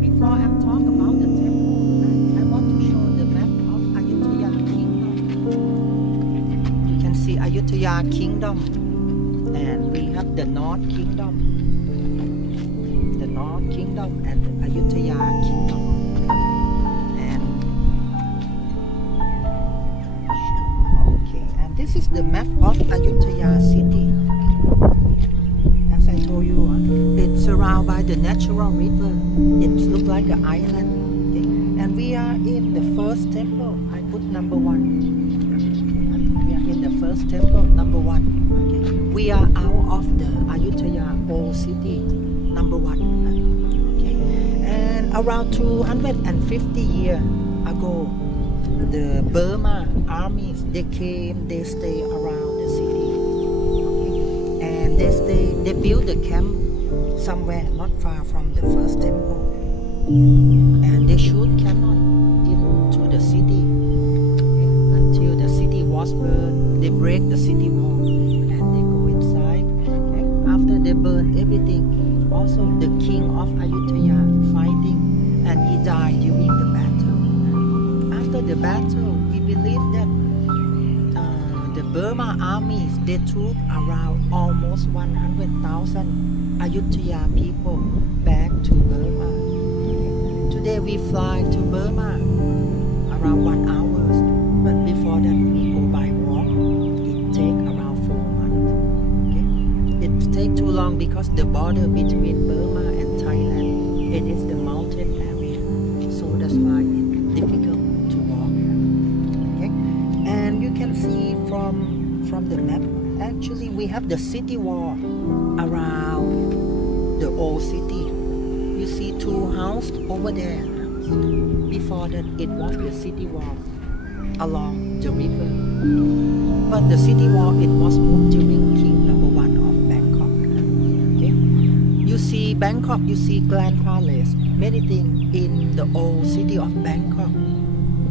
Before I talk about the temple, I want to show the map of Ayutthaya Kingdom. You can see Ayutthaya Kingdom, and we have the North Kingdom, and the Ayutthaya Kingdom. And okay, and this is the map of Ayutthaya city. As I told you, it's surrounded by the natural river. It looks like an island. Okay? And we are in the first temple. I put number 1. We are in the first temple, number 1. Okay? We are out of the Ayutthaya old city, number 1. Okay? And around 250 years ago, the Burma armies, they came, they stay around the city. And they build a camp somewhere not far from the first temple, and they shoot cannon into the city, okay, until the city was burned. They break the city wall and they go inside. Okay. After they burn everything, also the king of Ayutthaya fighting, and he died during the battle. After the battle, we believe that the Burma armies, they took around almost 100,000 Ayutthaya people back to Burma. Today we fly to Burma around 1 hour, but before that we go by walk. It take around 4 months. Okay? It take too long because the border between Burma and Thailand, it is the mountain area, so that's why it's difficult to walk. Okay? And you can see from the map, actually we have the city wall around the old city. You see 2 houses over there. Before that, it was the city wall along the river. But the city wall, it was moved during King number 1 of Bangkok. Okay? You see Bangkok, you see Grand Palace, many things in the old city of Bangkok.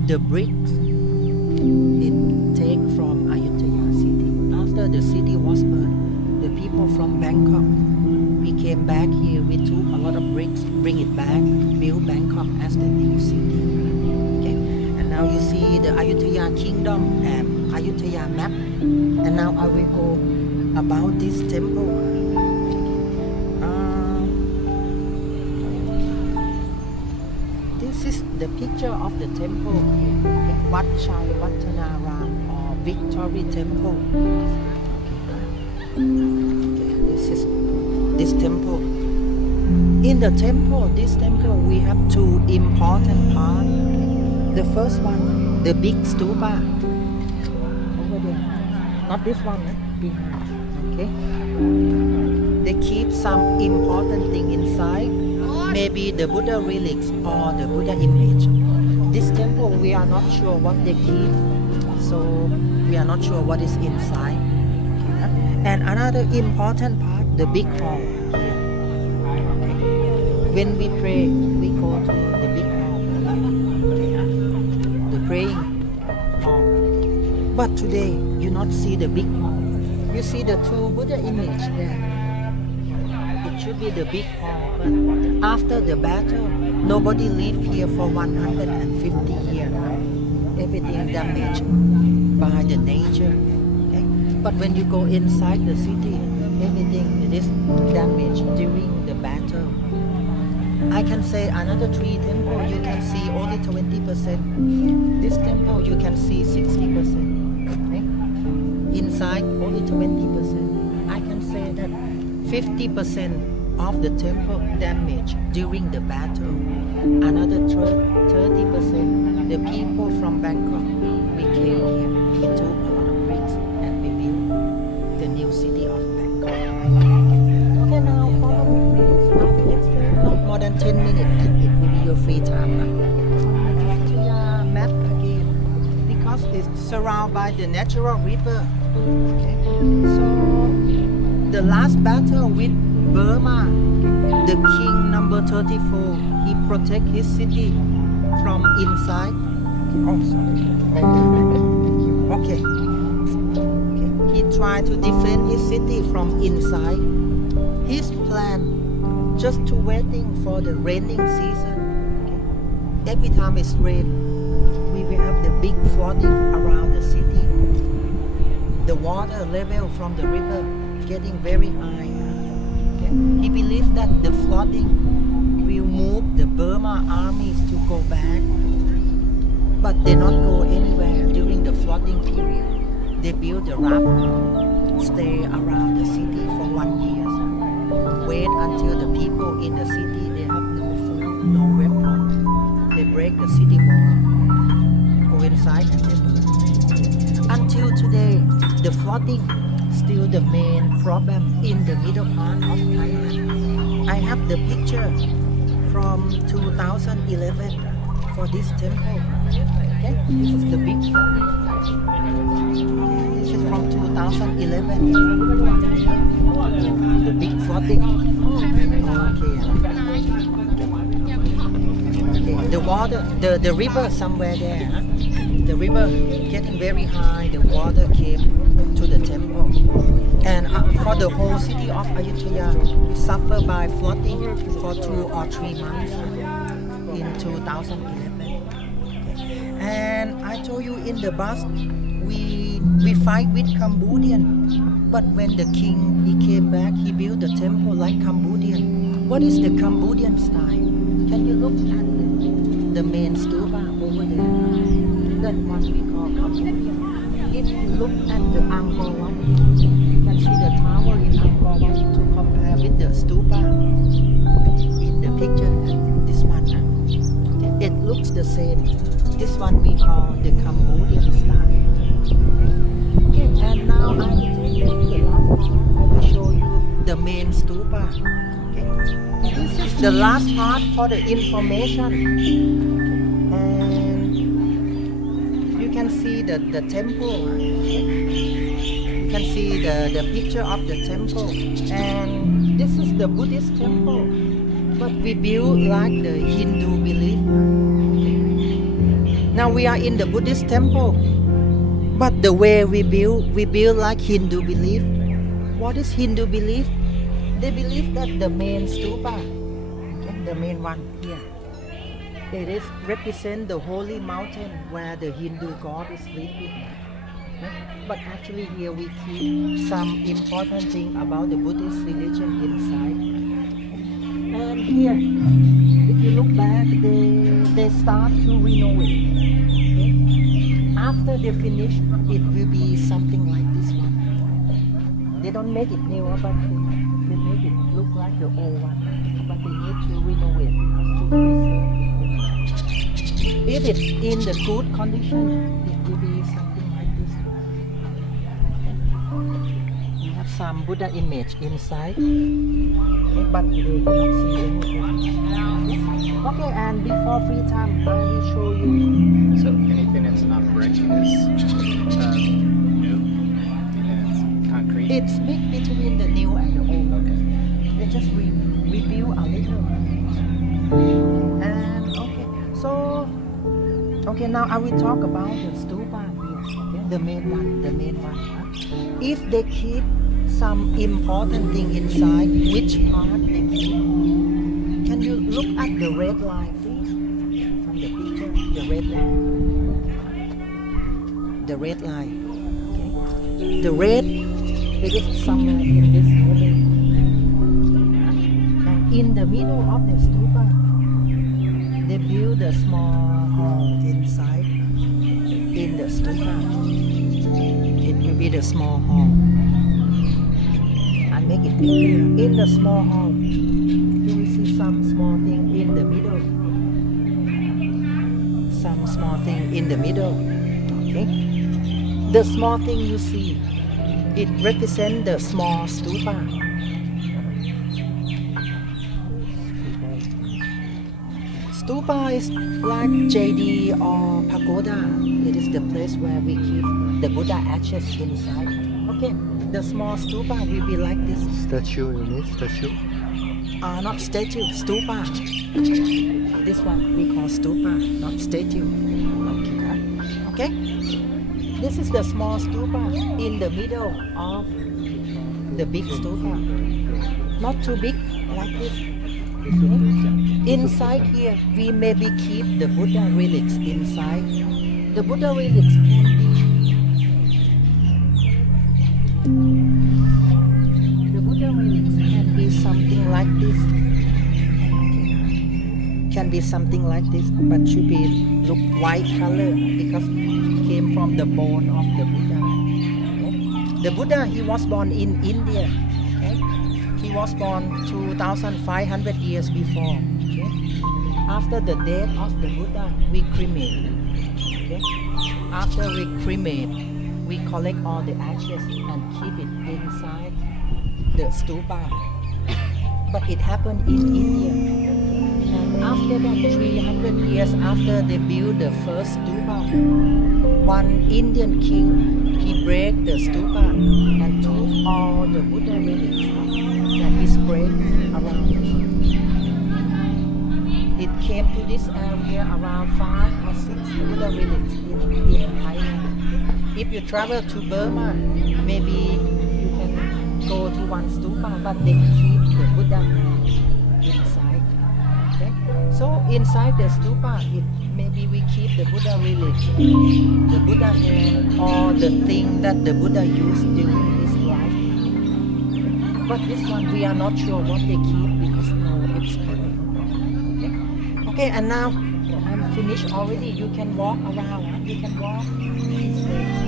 The bricks, it take from Ayutthaya city. After the city was burned, the people from Bangkok, we came back here, we took a lot of bricks, bring it back, build Bangkok as the new city. Okay, and now you see the Ayutthaya Kingdom and Ayutthaya map. And now I will go about this temple. This is the picture of the temple, Wat Chai Watthanaram or Victory Temple. This temple. In the temple, this temple, we have 2 important parts. The first one, the big stupa over there. Not this one, behind. Okay. They keep some important thing inside. Maybe the Buddha relics or the Buddha image. This temple, we are not sure what they keep, so we are not sure what is inside. And another important part, the big hall here. Okay. When we pray, we go to the big hall, the praying hall. But today, you not see the big hall. You see the 2 Buddha image there. It should be the big hall, but after the battle, nobody lived here for 150 years. Everything damaged by the nature. Okay? But when you go inside the city, everything is damaged during the battle. I can say another 3 temples, you can see only 20%. This temple, you can see 60%. Okay? Inside, only 20%. I can say that 50% of the temple damaged during the battle. Another 30%, the people from Bangkok, we came here, we took a lot of bricks and we built the new city of Bangkok. Okay, now follow me please. I will explain not more surrounded by the natural river. Okay. So the last battle with Burma, the king number 34, he protect his city from inside. Oh, sorry. Okay. He tried to defend his city from inside. His plan just to waiting for the raining season. Okay. Every time it's rain, we will have the big flooding around the city. The water level from the river getting very high. Okay. He believes that the flooding will move the Burma armies to go back, but they not go anywhere during the flooding period. They build a raft, stay around the city for 1 year. Wait until the people in the city they have no food, no weapon. They break the city wall, go inside and they burn. Until today, the flooding still the main problem in the middle part of Thailand. I have the picture from 2011 for this temple. Okay, this is the big flooding. This is from 2011. The big flooding. Okay. The water, the river somewhere there. Huh? The river getting very high. The water came to the temple, and for the whole city of Ayutthaya suffered by flooding for 2 or 3 months in 2011. Okay. And I told you in the bus, we fight with Cambodian, but when the king he came back, he built the temple like Cambodian. What is the Cambodian style? Can you look at the main stupa over there? That one we call Cambodian. If you look at the Angkor Wat, you can see the tower in Angkor Wat to compare with the stupa in the picture. This one, it looks the same. This one we call the Cambodian style. Okay, and now I will take you to the last part. I will show you the main stupa. Okay, this is the last part for the information. And you can see the temple. Okay? You can see the picture of the temple. And this is the Buddhist temple. But we build like the Hindu belief. Now we are in the Buddhist temple, but the way we build like Hindu belief. What is Hindu belief? They believe that the main stupa, okay, the main one here, it is represent the holy mountain where the Hindu god is sleeping. Okay? But actually here we keep some important thing about the Buddhist religion inside. And here, if you look back, they start to renovate. Okay? After they finish, it will be something like this one. They don't make it new, but they make it look like the old one. But they need to renovate because to preserve it. If it's in the good condition, it will be something like this one. We have some Buddha image inside. Okay, but we cannot see anything. Okay, and before free time, I will show you. So anything that's not brick is new, and it's concrete. It's mixed between the new and the old. Okay. They just rebuild a little. And okay, now I will talk about the stupa here. Okay, the main one. Huh? If they keep some important thing inside, which part they keep? Can you look at the red line, please? From the picture, the red line. The red line. Okay. The red, it is somewhere in this middle. And in the middle of the stupa, they build a small hall inside. In the stupa, it will be the small hall. I make it bigger. In the small hall, you will see some small thing in the middle. Some small thing in the middle. Okay. The small thing you see, it represents the small stupa. Stupa is like JD or pagoda. It is the place where we keep the Buddha ashes inside. Okay, the small stupa will be like this. Statue, you mean statue? Not statue, stupa. This one we call stupa, not statue. Okay. This is the small stupa in the middle of the big stupa. Not too big like this. Okay. Inside here, we maybe keep the Buddha relics inside. The Buddha relics can be something like this. Can be something like this, but should be look white color because it came from the bone of the Buddha. Okay? The Buddha, he was born in India. Okay? He was born 2,500 years before. Okay? After the death of the Buddha, we cremate. Okay? After we cremate, we collect all the ashes and keep it inside the stupa. But it happened in India. And after that, 300 years after they built the first stupa, one Indian king, he break the stupa and took all the Buddha relics and he spread around. It came to this area around 5 or 6 Buddha relics in Thailand. If you travel to Burma, maybe you can go to one stupa, but they keep the Buddha inside. Okay? So inside the stupa, maybe we keep the Buddha relic, the Buddha hand, or the thing that the Buddha used during his lifetime. But this one we are not sure what they keep because no explain. Okay, and now I'm finished already. You can walk around. You can walk this way.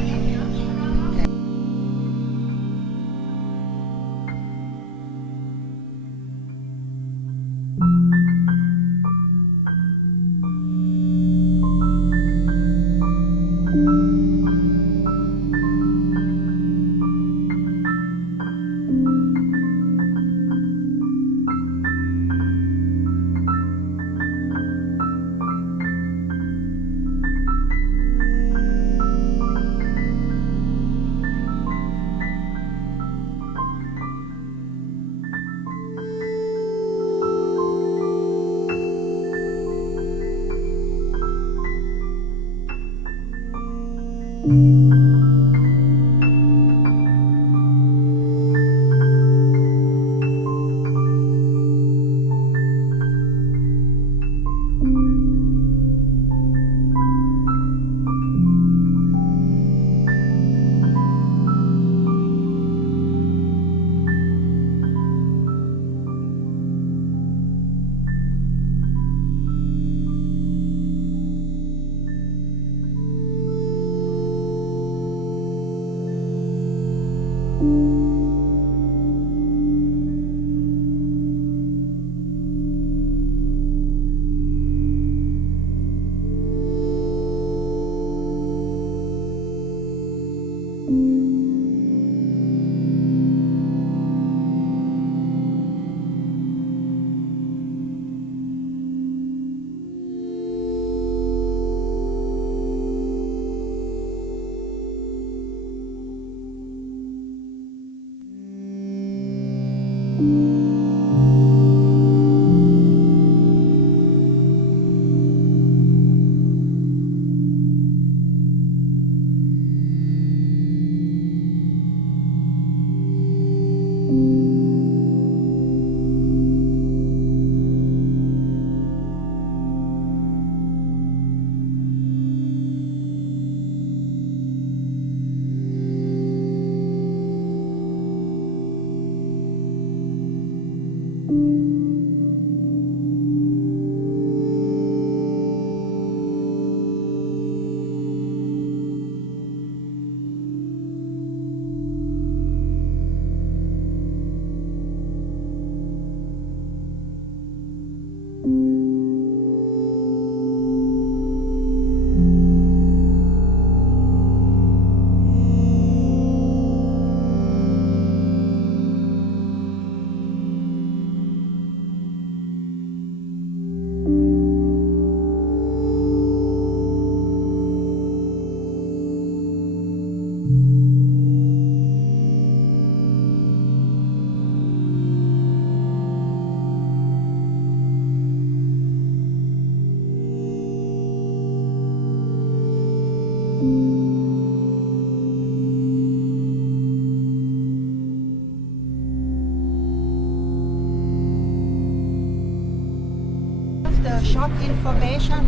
short information.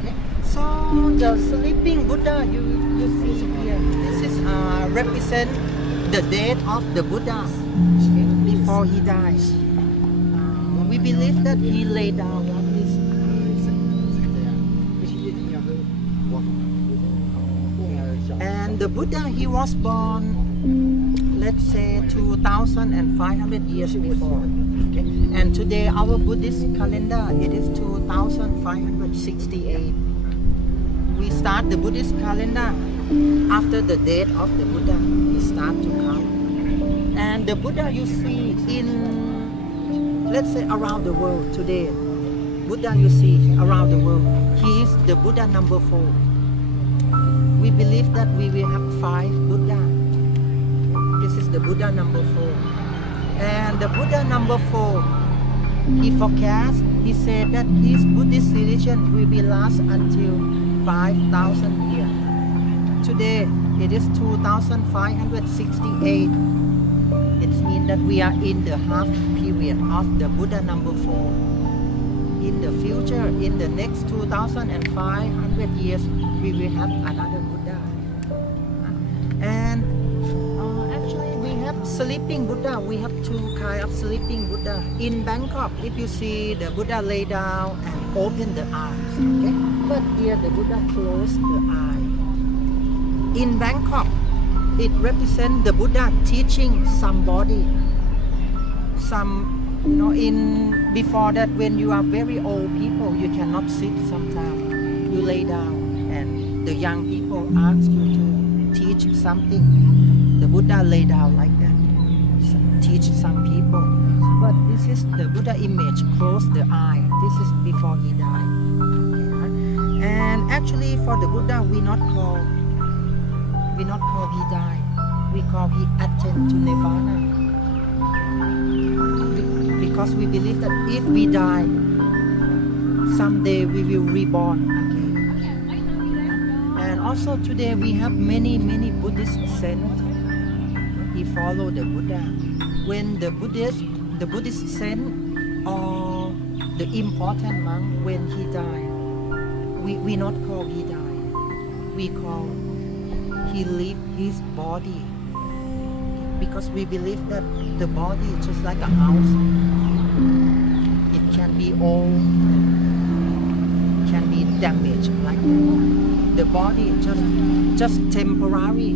Okay. So the sleeping Buddha you see here. This is represent the death of the Buddha, okay, before he dies. We believe that he lay down on his. And the Buddha, he was born, let's say 2,500 years before. Okay? And today our Buddhist calendar, it is 2,568. We start the Buddhist calendar after the death of the Buddha. We start to count. And the Buddha you see in, let's say around the world today, Buddha you see around the world, he is the Buddha number 4. We believe that we will have 5 Buddha. This is the Buddha number 4. And the Buddha number 4, he forecast, he said that his Buddhist religion will be last until 5,000 years. Today, it is 2,568. It means that we are in the half period of the Buddha number 4. In the future, in the next 2,500 years, we will have another Buddha. And actually we have sleeping Buddha. We have 2 kinds of sleeping Buddha. In Bangkok, if you see the Buddha lay down and open the eyes, okay? But here the Buddha closed the eye. In Bangkok, it represents the Buddha teaching somebody. Before that, when you are very old people, you cannot sit sometimes. You lay down. And the young people ask you to teach something. The Buddha lay down like that, teach some people. But this is the Buddha image, close the eye. This is before he died. Okay. And actually for the Buddha, we not call he died. We call he attained to Nirvana. Because we believe that if we die, someday we will reborn again. And also today we have many Buddhist saints. He follow the Buddha. When the Buddhist saint or the important monk, when he died, we not call he died. We call he leave his body. Because we believe that the body is just like a house. It can be old, can be damaged like that. The body just temporary.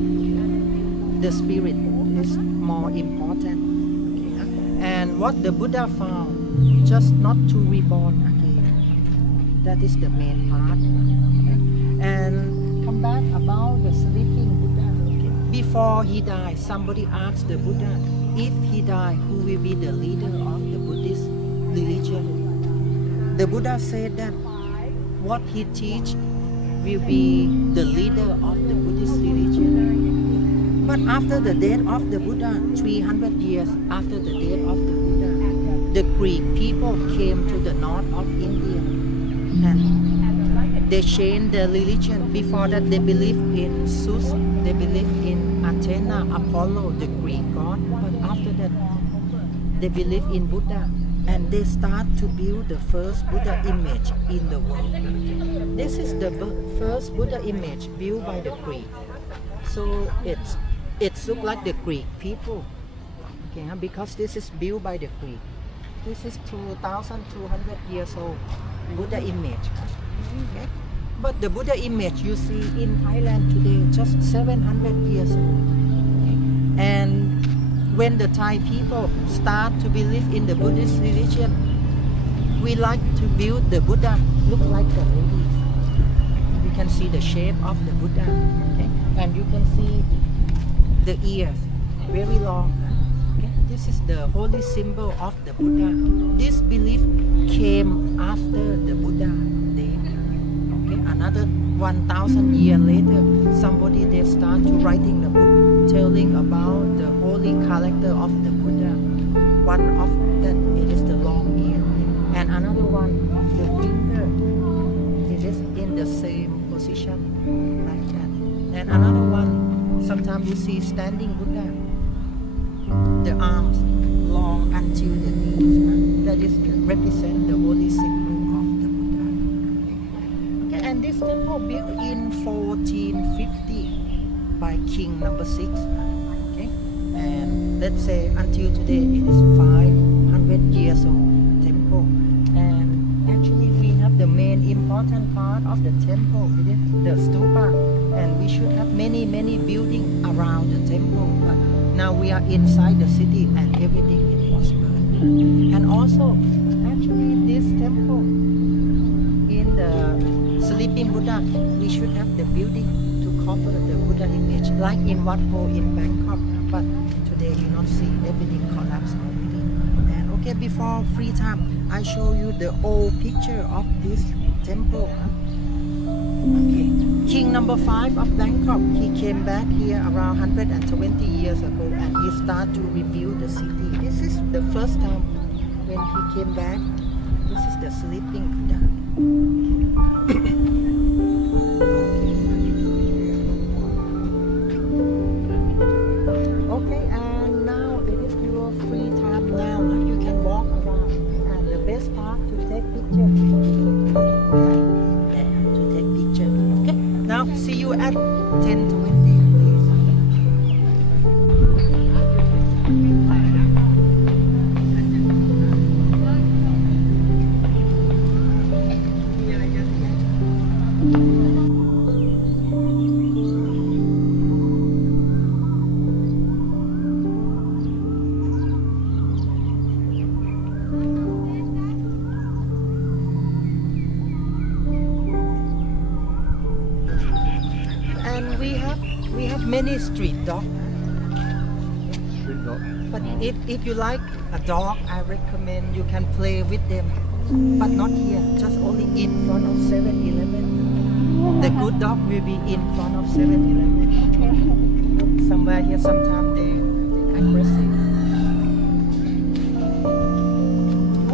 The spirit is more important. Okay. And what the Buddha found, just not to reborn again. That is the main part. Okay. And come back about the sleeping Buddha. Okay. Before he died, somebody asked the Buddha, if he died, who will be the leader of the Buddhist religion? The Buddha said that what he teach will be the leader of the Buddhist religion. But after the death of the Buddha, 300 years after the death of the Buddha, the Greek people came to the north of India and they changed their religion. Before that, they believed in Zeus, they believed in Athena, Apollo, the Greek god. But after that, they believe in Buddha. And they start to build the first Buddha image in the world. This is the first Buddha image built by the Greek. So it looks like the Greek people, okay, because this is built by the Greek. This is 2,200 years old Buddha image. Okay? But the Buddha image you see in Thailand today, just 700 years old. Okay? And when the Thai people start to believe in the Buddhist religion, we like to build the Buddha look like the ladies. You can see the shape of the Buddha, okay? And you can see the ears, very long. Okay? This is the holy symbol of the Buddha. This belief came after the Buddha dead. Okay? Another 1,000 years later, somebody they start to writing the book telling about the holy character of the Buddha. One of that, it is the long ear. And another one, the finger, it is in the same position like that. And another one, sometimes you see standing Buddha, the arms long until the knees. That is represent the holy symbol of the And this temple built in 1450 by King number 6. Okay, and let's say until today it is 500 years old temple. And actually we have the main important part of the temple, it is the stupa, and we should have many buildings around the temple. But now we are inside the city and everything it was burned. And also, actually this temple in the sleeping Buddha, we should have the building to cover the Buddha image, like in Wat Po in Bangkok. But today you not see, everything collapsed already. And okay, before free time, I show you the old picture of this temple. Okay, King number 5 of Bangkok, he came back here around 120 years ago, and he started to rebuild the city. This is the first time when he came back. This is the sleeping Buddha. Okay, and now it is your free time now. You can walk around, and the best part to take picture. There, to take picture. Okay, now see you at 10:20, please. And we have many street dogs. Street dog. But if you like a dog, I recommend you can play with them. But not here, just only in front of 7-Eleven. The good dog will be in front of 7-Eleven. Somewhere here, sometimes they aggressive.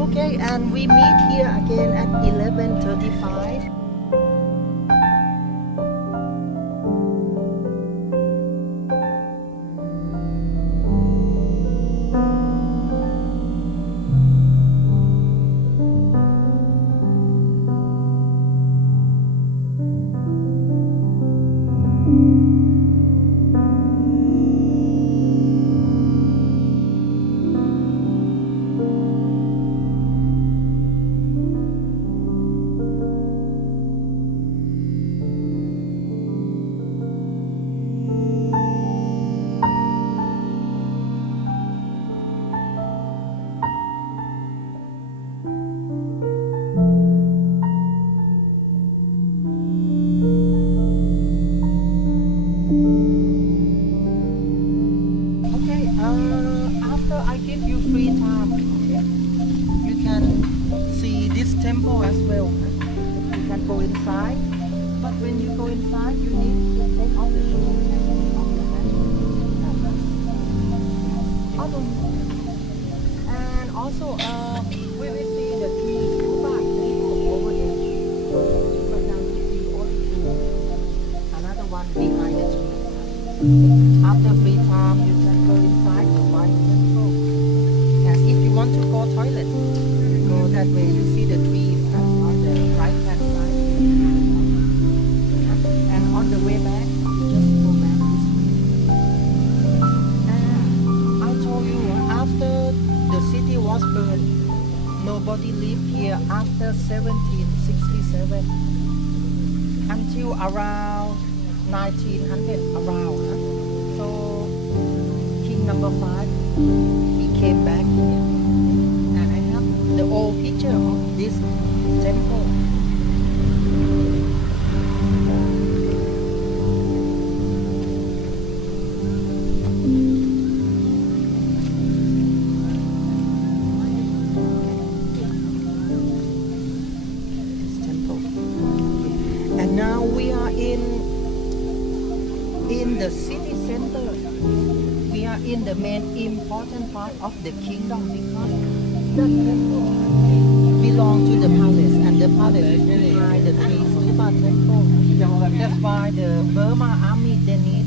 Okay, and we meet here again at 11:35. After I give you free time, okay, you can see this temple as well. You can go inside, but when you go inside, you need to take off the shoes and off the hat. And also, we will see the tree stupa over there. But now you see only two. Another one behind the tree. After free time, you can go inside the white temple. And if you want to go toilet, go that way. You see the trees on the right hand side. And on the way back, just go back this way. And I told you, after the city was burned, nobody lived here after 1767 until around 1900 around. So King number 5, he came back here, and I have the old picture of this temple. This temple. And now we are in the city center. We are in the main important part of the kingdom, because the temple belong to the palace, and the palace is behind the three stupa temple. That's why the Burma army, they need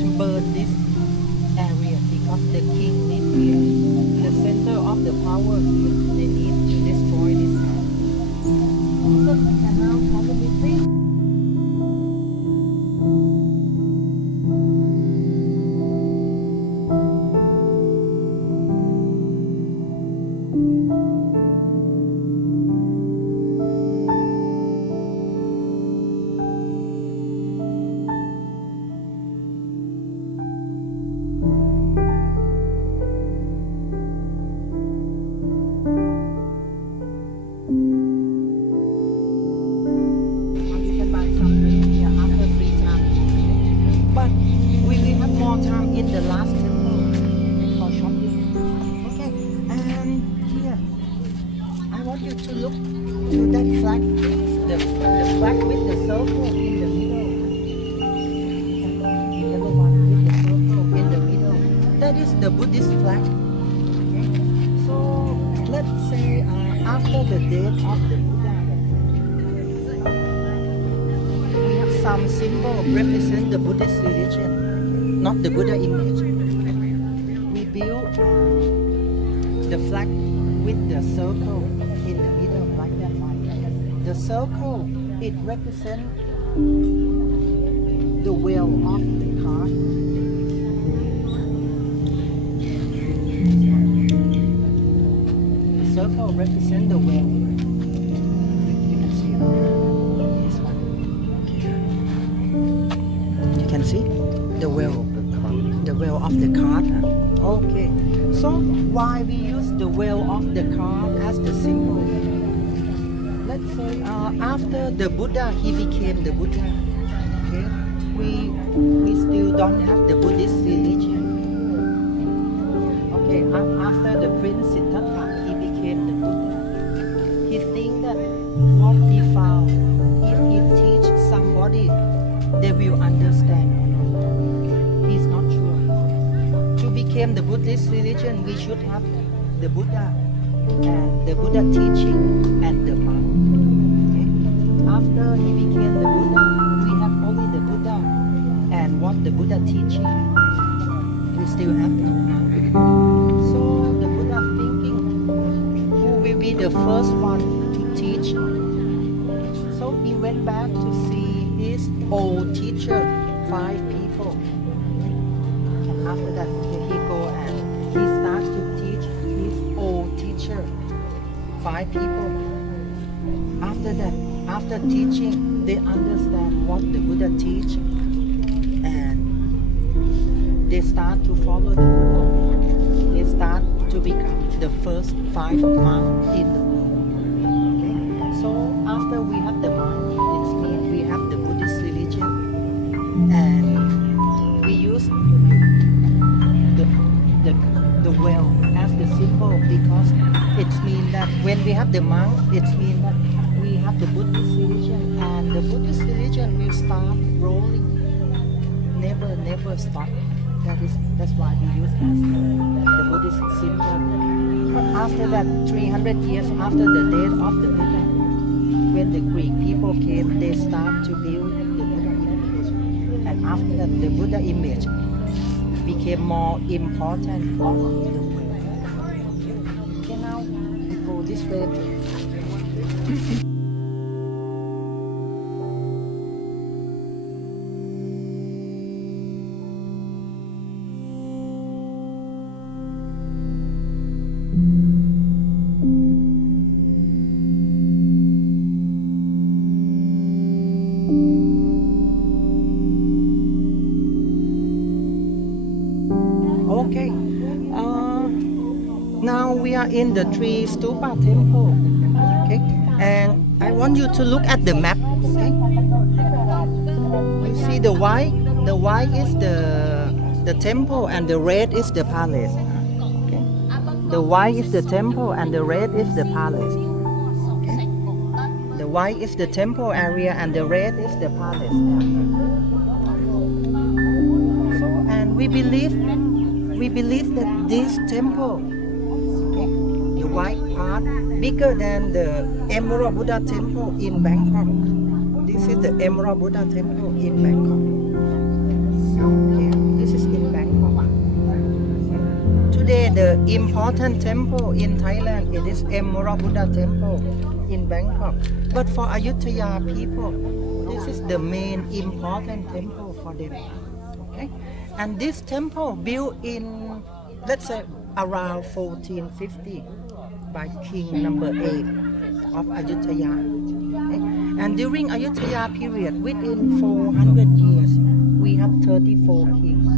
to burn this area, because the king lives here, the center of the power here. They need to destroy this area. And now want you to look to that flag, the flag with the circle in the middle. The yellow one with the circle in the middle. That is the Buddhist flag. Okay? So let's say after the death of the Buddha, we have some symbol represent the Buddhist religion, not the Buddha image. We build the flag with the circle in the middle like that. The circle, it represents the well of the card. The circle represents the well. You can see this one. You can see the well of the card. Okay, so why we use the well of the card as the symbol? Let's say after the Buddha, he became the Buddha. Okay, we still don't have the Buddhist religion. Okay, after the Prince Siddhartha, he became the Buddha. He think that what he found, if he teach somebody, they will understand. He's not sure. To become the Buddhist religion, we should have the Buddha and the Buddha teaching and the monk. Okay? After he became the Buddha, we have only the Buddha and what the Buddha teaching. We still have no monk. So the Buddha thinking, who will be the first one to teach? So he went back to see his old teacher, 5 people. And after that, he go and he starts to teach his old teacher, 5 people. After that, after teaching, they understand what the Buddha teach, and they start to follow the Buddha. They start to become the first 5 monks in the world. Okay? So after we have the monk, it means we have the Buddhist religion, and we use the well as the symbol because it means that when we have the monk, it means that we have the Buddhist religion, and the Buddhist religion will start rolling, never stop. That's why we use as the Buddhist symbol. But after that, 300 years after the death of the Buddha, when the Greek people came, they start to build the Buddha image, and after that, the Buddha image became more important all over the world. Okay, now we go this way. Okay, now we are in the Three Stupa temple. Okay, and I want you to look at the map. Okay, you see the white. The white is the temple, and the red is the palace. Okay, the white is the temple, and the red is the palace. Okay, the white is the temple area, and the red is the palace area. So, and we believe that this temple, okay, the white part, bigger than the Emerald Buddha temple in Bangkok. This is the Emerald Buddha temple in Bangkok. Okay, this is in Bangkok. Today, the important temple in Thailand it is Emerald Buddha temple in Bangkok. But for Ayutthaya people, this is the main important temple for them. Okay? And this temple built in, let's say, around 1450 by King number 8 of Ayutthaya. Okay? And during Ayutthaya period, within 400 years, we have 34 kings.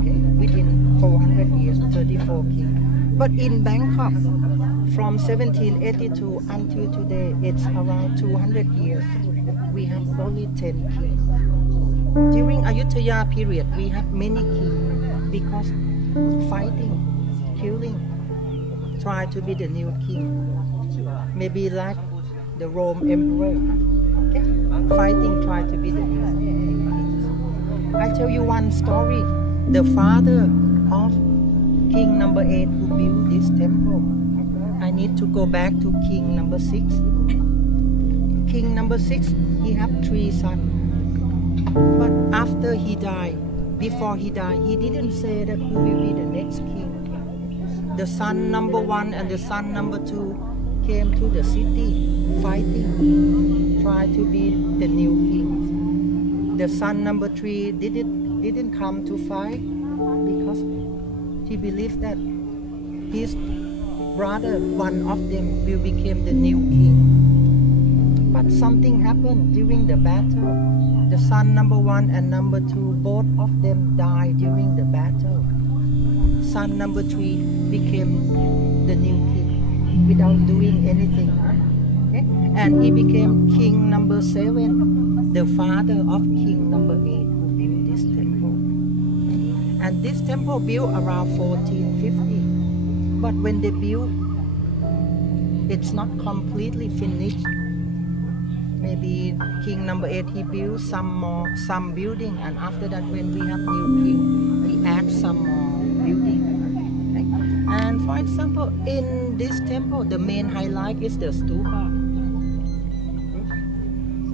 Okay? Within 400 years, 34 kings. But in Bangkok, from 1782 until today, it's around 200 years. We have only 10 kings. During Ayutthaya period, we have many kings because fighting, killing, try to be the new king. maybe like the Rome Emperor, okay, fighting try to be the new king. I tell you one story. The father of king number 8 who built this temple. I need to go back to king number 6. King number 6, he have 3 sons. But after he died, before he died, he didn't say that who will be the next king. The son number 1 and the son number 2 came to the city fighting, try to be the new king. The son number 3 didn't come to fight because he believed that his brother, one of them, will become the new king. But something happened during the battle. The son number 1 and number 2, both of them died during the battle. Son number 3 became the new king without doing anything. Okay? And he became king number 7, the father of king number 8 who built this temple. And this temple built around 1450. But when they built, it's not completely finished. Maybe king number 8, he built some building, and after that when we have new king, he adds some more building. Okay? And for example, in this temple, the main highlight is the stupa.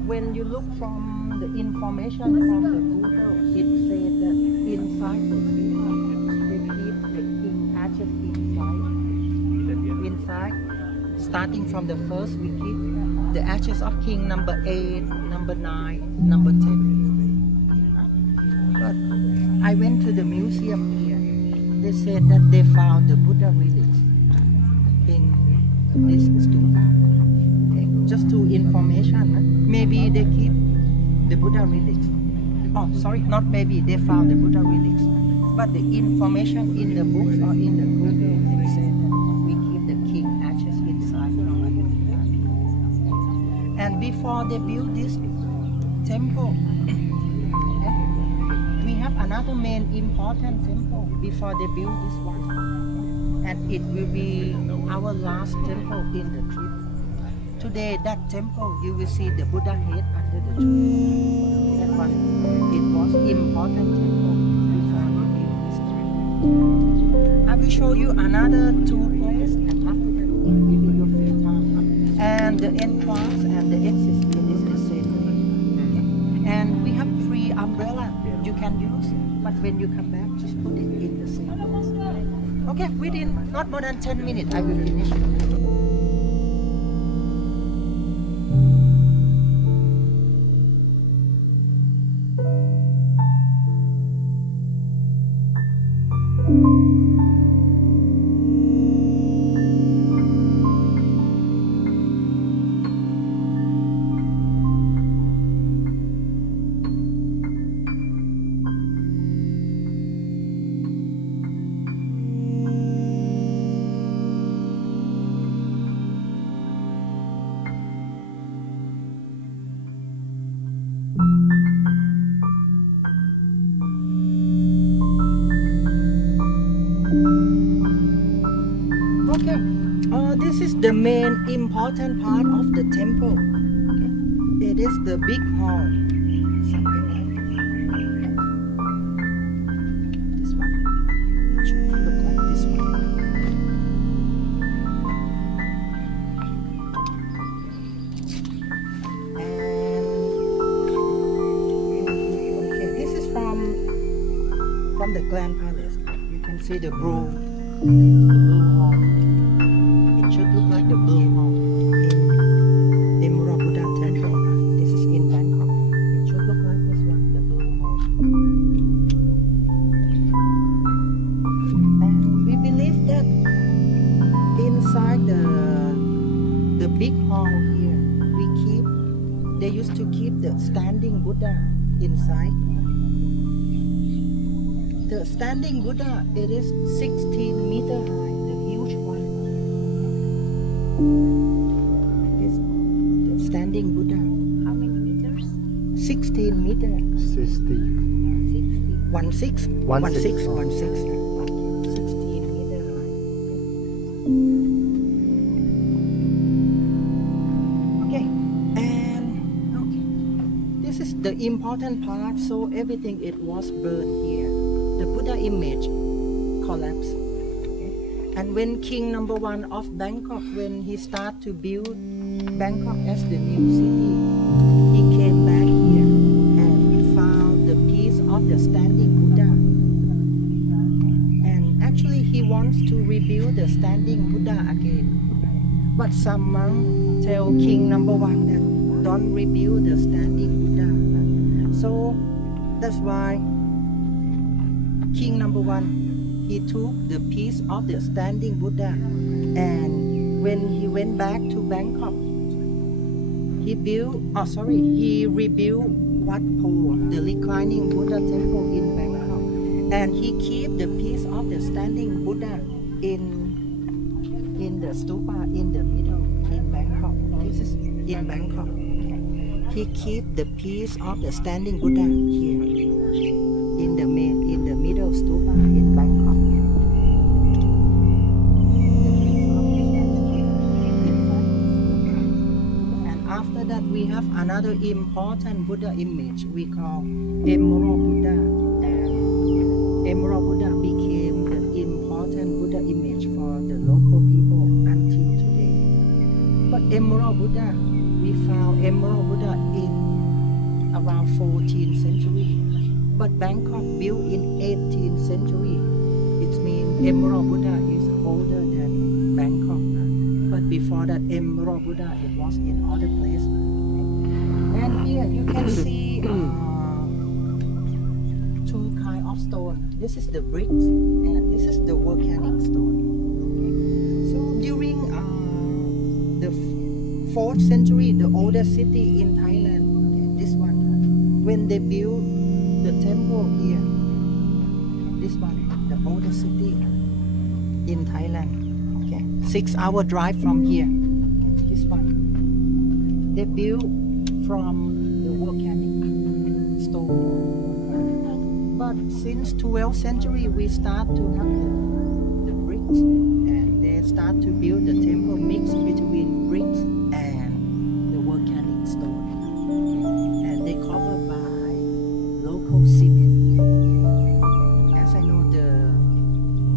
When you look from the information from the Google, it says that inside the stupa, they keep the king ashes inside. Starting from the first, we keep the ashes of king number 8, number 9, number 10. But I went to the museum here. They said that they found the Buddha relics in this stupa. Okay. Just to information, maybe they keep the Buddha relics. Oh, sorry, not maybe, they found the Buddha relics. But the information in the books or in the Google, they said that we keep the king ashes inside. And before they built this temple, we have another main important temple before they build this one. And it will be our last temple in the trip. Today, that temple, you will see the Buddha head under the tree. That one, it was important temple before they built this temple. I will show you another 2 places, and after that, it will be your free time. And the entrance and the exit is the same. Okay? And we have free umbrella you can use, but when you come back, just put it in the same place. Okay, within not more than 10 minutes, I will finish. This is the main important part of the temple. Okay. It is the big hall. Something like this one. It should look like this one. And okay, this is from the Grand Palace. You can see the blue hall. The blue hall in Emura Buddha Temple. This is in Bangkok. It should look like this one, the blue hall. And we believe that inside the big hall here, they used to keep the standing Buddha inside. The standing Buddha, it is 16 meters high, the huge one. This the standing Buddha. How many meters? 16 meters. 16 meters high. the important part, so everything it was burned here. The Buddha image collapsed. Okay? And when King number one of Bangkok, when he started to build Bangkok as the new city, he came back here and he found the piece of the standing Buddha. And actually he wants to rebuild the standing Buddha again. But some monks tell King number one that don't rebuild the standing Buddha. So that's why King number one, he took the piece of the standing Buddha, and when he went back to Bangkok, he rebuilt Wat Po, the reclining Buddha temple in Bangkok, and he keep the piece of the standing Buddha in the stupa in the middle in Bangkok. This is in Bangkok. He keep the piece of the standing Buddha here in the middle stupa in Bangkok. And after that we have another important Buddha image we call Emerald Buddha, and Emerald Buddha became the important Buddha image for the local people until today. But Emerald Buddha, we found Emerald Buddha in around 14th century, but Bangkok built in 18th century. It means Emerald Buddha is older than Bangkok. But before that, Emerald Buddha, it was in other place. And here you can see two kind of stone. This is the bricks and this is the volcanic stone. So during the 4th century, the oldest city in Thailand, this one, when they built the temple here, this one, the oldest city in Thailand, okay, 6-hour drive from here, okay, this one, they built from the volcanic stone. But since 12th century, we start to have the bricks, and they start to build the temple mixed between bricks and the volcanic stone, okay? And they covered by local cement. As I know,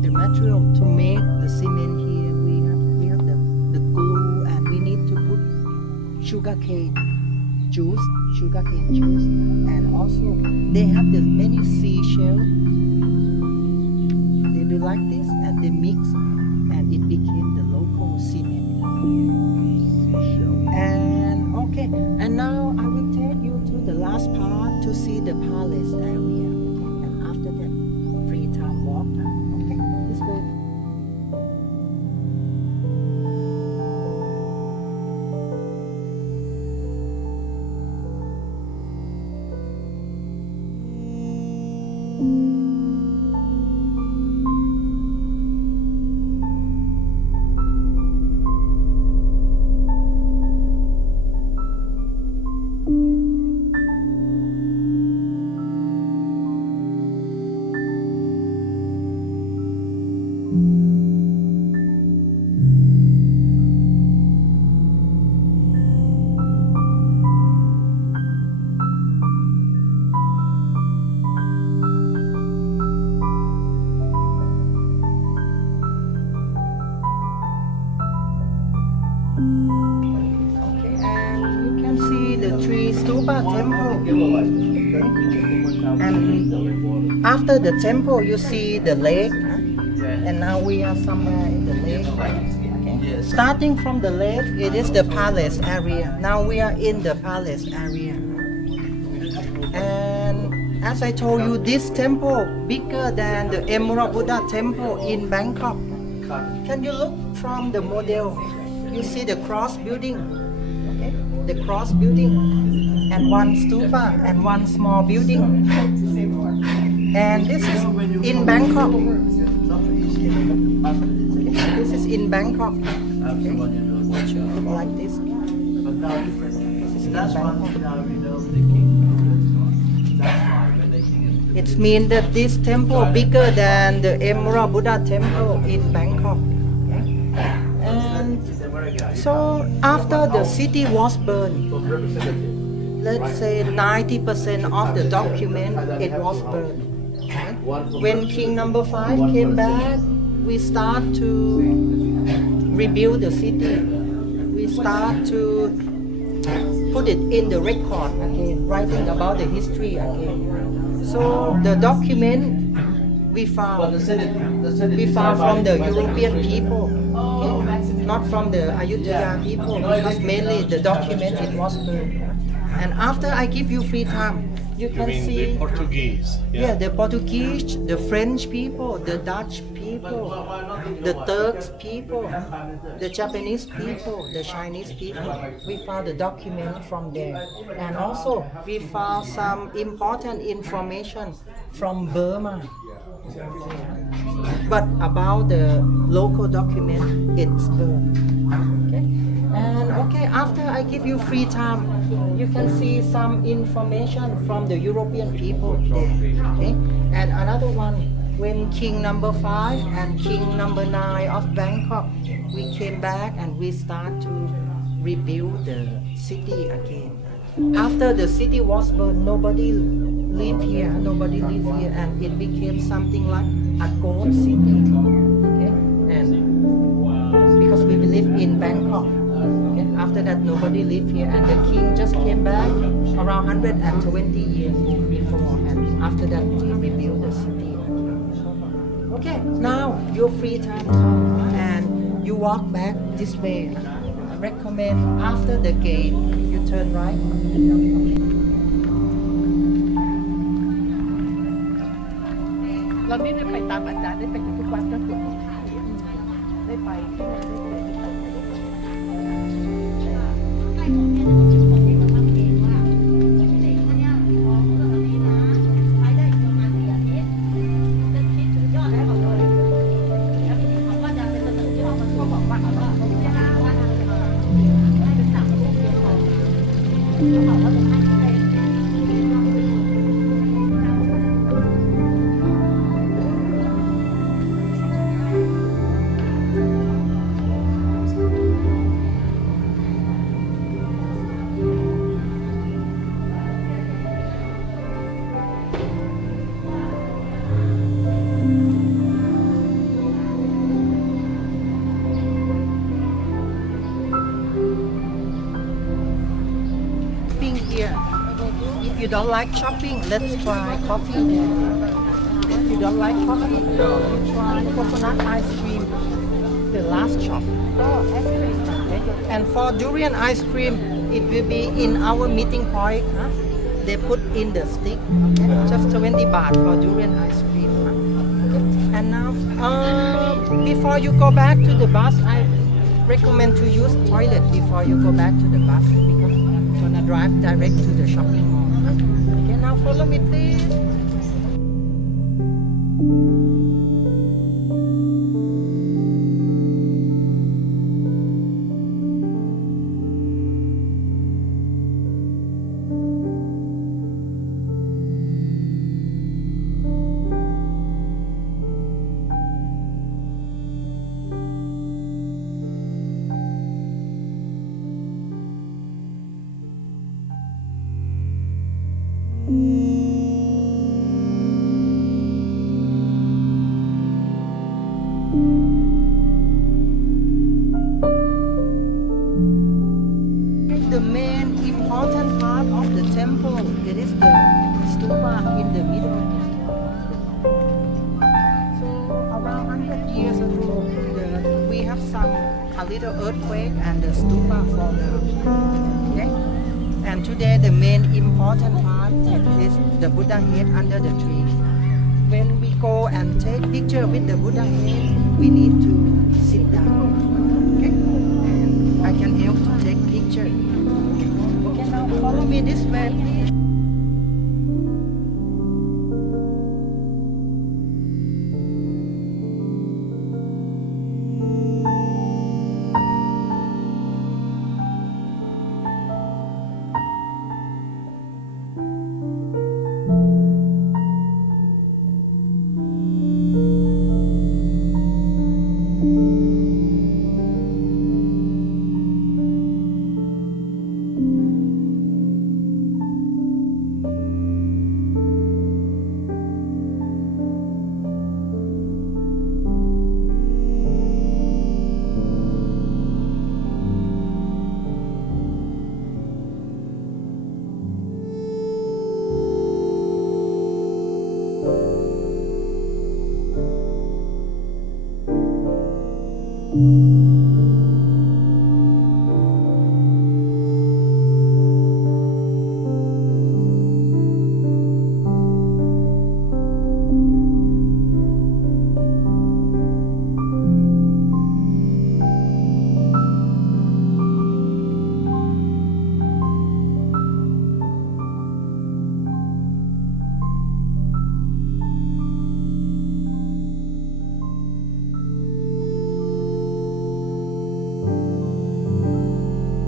the material to make the cement here, we have the glue, and we need to put sugarcane juice, and also they have the many seashells. They do like this, and they mix, and it became the local cement. And okay, and now I will take you to the last part to see the palace area. Okay? And after that, free time walk. Okay, let's go. Temple. And after the temple, you see the lake. And now we are somewhere in the lake. Okay. Starting from the lake, it is the palace area. Now we are in the palace area. And as I told you, this temple bigger than the Emerald Buddha temple in Bangkok. Can you look from the model? You see the cross building. Okay. The cross building. And one stupa and one small building. And this is in Bangkok. This is in Bangkok. Okay. Look like this. This is in Bangkok. It means that this temple bigger than the Emerald Buddha temple in Bangkok. Okay. And so after the city was burned, let's say 90% of the document it was burned. Okay? When king number 5 came back, we start to rebuild the city. We start to put it in the record again, writing about the history again. So the document we found from the European people, okay? Not from the Ayutthaya people, because mainly the document it was burned. And after I give you free time, you can see the Portuguese. yeah, the Portuguese, the French people, the Dutch people, the Turks people, the Japanese people, the Chinese people. We found the document from there. And also we found some important information from Burma. But about the local document, it's burned. Okay? And okay, after I give you free time, you can see some information from the European people there. Okay? And another one, when king number 5 and king number 9 of Bangkok, we came back and we start to rebuild the city again. After the city was burned, nobody lived here, and it became something like a ghost city. Okay? And because we live in Bangkok, okay? After that nobody lived here, and the king just came back around 120 years before, and after that we rebuilt the city. Okay, now your free time come and you walk back this way. I recommend after the gate you turn right. เรานี่ได้ไปตามอาจารย์ได้ไปทุกวัดก็ถูกได้ไปที่นั่นได้ไป you don't like shopping, let's try coffee there. If you don't like coffee, you try coconut ice cream, the last shop. Okay. And for durian ice cream, it will be in our meeting point. Huh? They put in the stick. Okay? Just 20 baht for durian ice cream. Huh? Okay. And now, before you go back to the bus, I recommend to use toilet before you go back to the bus because I'm gonna drive direct to the shopping mall. Okay, now follow me, please. The main important part of the temple, it is the stupa in the middle. So around 100 years ago, we have some a little earthquake and the stupa fall down. Okay? And today the main important part is the Buddha head under the tree. When we go and take picture with the Buddha head, we need to sit down. Okay? And I can help to take picture. Okay, now follow me this way, please.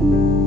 Wow.